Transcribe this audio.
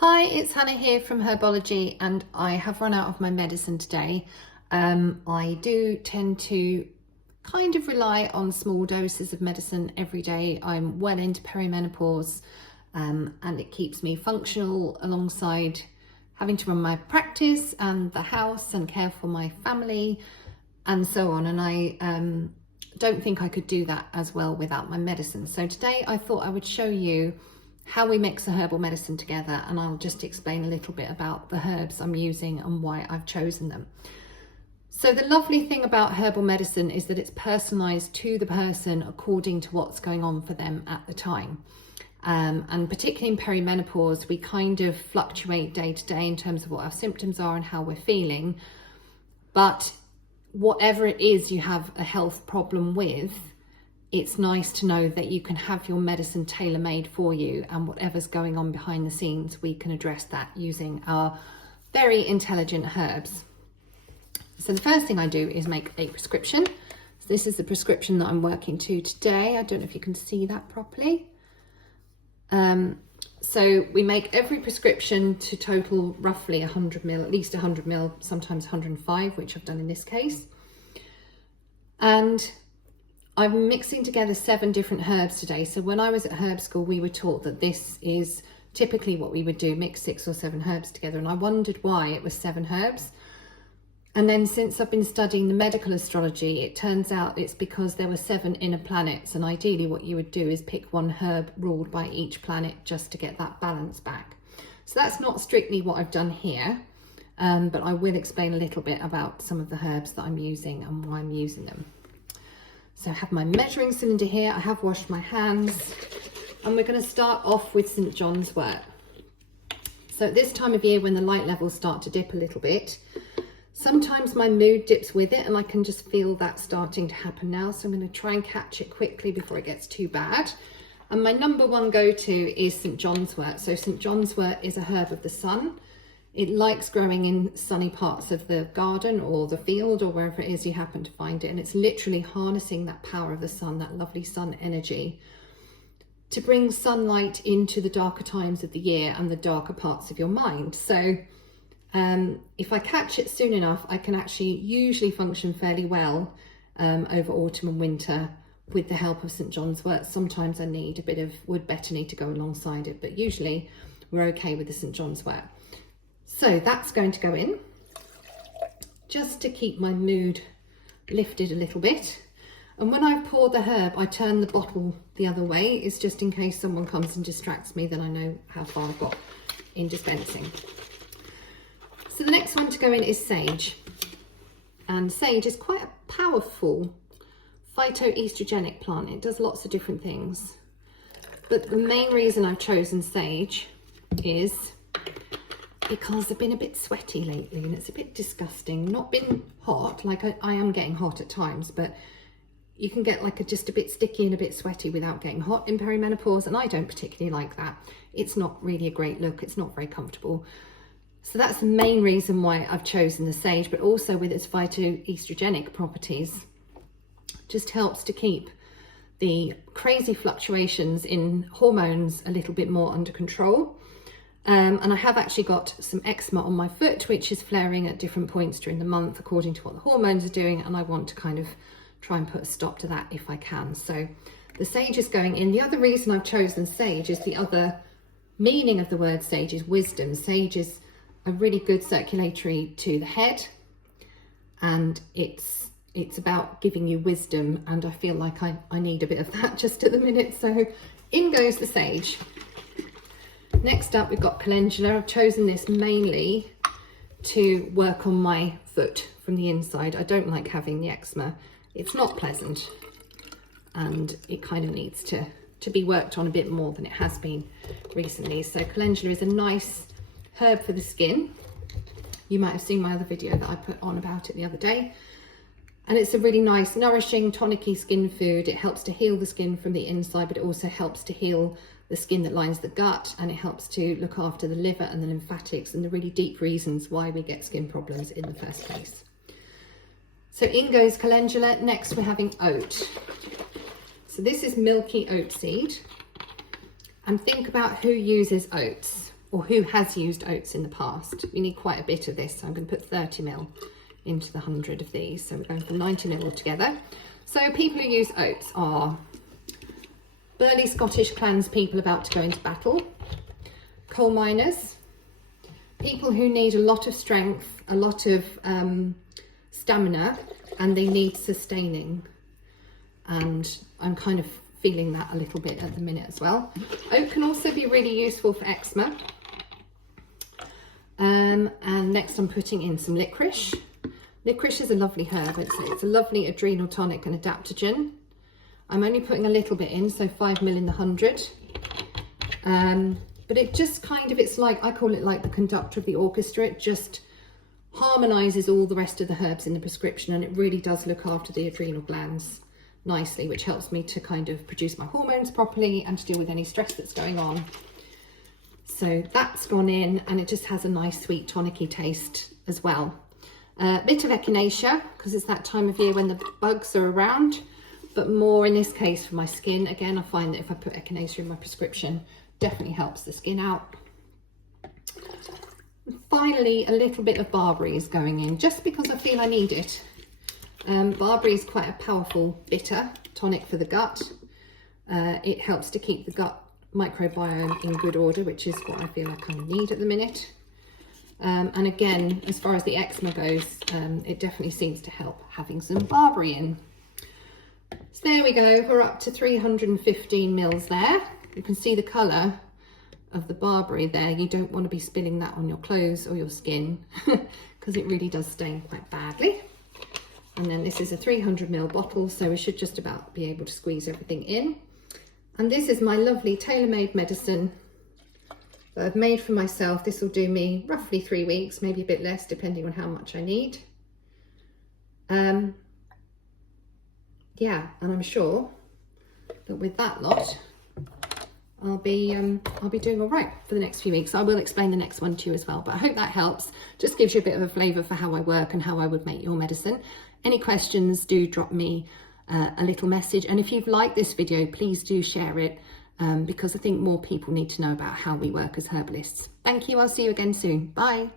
Hi, it's Hannah here from Herbology, and I have run out of my medicine today. I do tend to kind of rely on small doses of medicine every day. I'm well into perimenopause, and it keeps me functional alongside having to run my practice and the house and care for my family and so on. And I don't think I could do that as well without my medicine. So today I thought I would show you how we mix a herbal medicine together, and I'll just explain a little bit about the herbs I'm using and why I've chosen them. So the lovely thing about herbal medicine is that it's personalised to the person according to what's going on for them at the time. And particularly in perimenopause, we kind of fluctuate day to day in terms of what our symptoms are and how we're feeling. But whatever it is you have a health problem with, it's nice to know that you can have your medicine tailor-made for you, and whatever's going on behind the scenes, we can address that using our very intelligent herbs. So the first thing I do is make a prescription. So this is the prescription that I'm working to today. I don't know if you can see that properly. So we make every prescription to total roughly 100 ml, at least 100 ml, sometimes 105, which I've done in this case. And I'm mixing together 7 different herbs today. So when I was at herb school, we were taught that this is typically what we would do, mix 6 or 7 herbs together. And I wondered why it was 7 herbs. And then since I've been studying the medical astrology, it turns out it's because there were 7 inner planets. And ideally what you would do is pick one herb ruled by each planet just to get that balance back. So that's not strictly what I've done here, but I will explain a little bit about some of the herbs that I'm using and why I'm using them. So I have my measuring cylinder here. I have washed my hands, and we're going to start off with St. John's wort. So at this time of year, when the light levels start to dip a little bit, sometimes my mood dips with it, and I can just feel that starting to happen now. So I'm going to try and catch it quickly before it gets too bad. And my number one go-to is St. John's wort. So St. John's wort is a herb of the sun. It likes growing in sunny parts of the garden or the field or wherever it is you happen to find it. And it's literally harnessing that power of the sun, that lovely sun energy, to bring sunlight into the darker times of the year and the darker parts of your mind. So if I catch it soon enough, I can actually usually function fairly well over autumn and winter with the help of St. John's wort. Sometimes I need a bit of wood betony to go alongside it, but usually we're okay with the St. John's wort. So that's going to go in just to keep my mood lifted a little bit. And when I've poured the herb, I turn the bottle the other way. It's just in case someone comes and distracts me, then I know how far I've got in dispensing. So the next one to go in is sage. And sage is quite a powerful phytoestrogenic plant. It does lots of different things. But the main reason I've chosen sage is because I've been a bit sweaty lately, and it's a bit disgusting. Not been hot, like I am getting hot at times, but you can get like just a bit sticky and a bit sweaty without getting hot in perimenopause, and I don't particularly like that. It's not really a great look, it's not very comfortable. So that's the main reason why I've chosen the sage, but also with its phytoestrogenic properties, just helps to keep the crazy fluctuations in hormones a little bit more under control. And I have actually got some eczema on my foot, which is flaring at different points during the month according to what the hormones are doing, and I want to kind of try and put a stop to that if I can. So the sage is going in. The other reason I've chosen sage is the other meaning of the word sage is wisdom. Sage is a really good circulatory to the head, and it's about giving you wisdom, and I feel like I need a bit of that just at the minute. So in goes the sage. Next up, we've got calendula. I've chosen this mainly to work on my foot from the inside. I don't like having the eczema. It's not pleasant, and it kind of needs to be worked on a bit more than it has been recently. So calendula is a nice herb for the skin. You might have seen my other video that I put on about it the other day. And it's a really nice, nourishing, tonicky skin food. It helps to heal the skin from the inside, but it also helps to heal the skin that lines the gut, and it helps to look after the liver and the lymphatics and the really deep reasons why we get skin problems in the first place. So in goes calendula. Next we're having oat. So this is milky oat seed. And think about who uses oats. or who has used oats in the past. We need quite a bit of this, so I'm going to put 30 ml into the 100 of these. So we're going for 90 ml altogether. So people who use oats are burly Scottish clanspeople about to go into battle, coal miners, people who need a lot of strength, a lot of stamina, and they need sustaining. And I'm kind of feeling that a little bit at the minute as well. Oat can also be really useful for eczema. And next I'm putting in some licorice. Licorice is a lovely herb. It's a lovely adrenal tonic and adaptogen. I'm only putting a little bit in, so 5 ml in the 100. But it just kind of, it's like, I call it like the conductor of the orchestra. It just harmonises all the rest of the herbs in the prescription, and it really does look after the adrenal glands nicely, which helps me to kind of produce my hormones properly and to deal with any stress that's going on. So that's gone in, and it just has a nice sweet tonic-y taste as well. A bit of echinacea, because it's that time of year when the bugs are around, but more in this case for my skin. Again, I find that if I put echinacea in my prescription, definitely helps the skin out. And finally, a little bit of barberry is going in, just because I feel I need it. Barberry is quite a powerful bitter tonic for the gut. It helps to keep the gut microbiome in good order, which is what I feel I kind of need at the minute. And again, as far as the eczema goes, it definitely seems to help having some barberry in. So there we go, we're up to 315 mils there. You can see the colour of the barberry there. You don't want to be spilling that on your clothes or your skin because it really does stain quite badly. And then this is a 300 ml bottle, so we should just about be able to squeeze everything in. And this is my lovely tailor-made medicine that I've made for myself. This will do me roughly 3 weeks, maybe a bit less, depending on how much I need. Yeah, and I'm sure that with that lot, I'll be doing all right for the next few weeks. I will explain the next one to you as well, but I hope that helps. Just gives you a bit of a flavour for how I work and how I would make your medicine. Any questions, do drop me a little message. And if you've liked this video, please do share it because I think more people need to know about how we work as herbalists. Thank you. I'll see you again soon. Bye.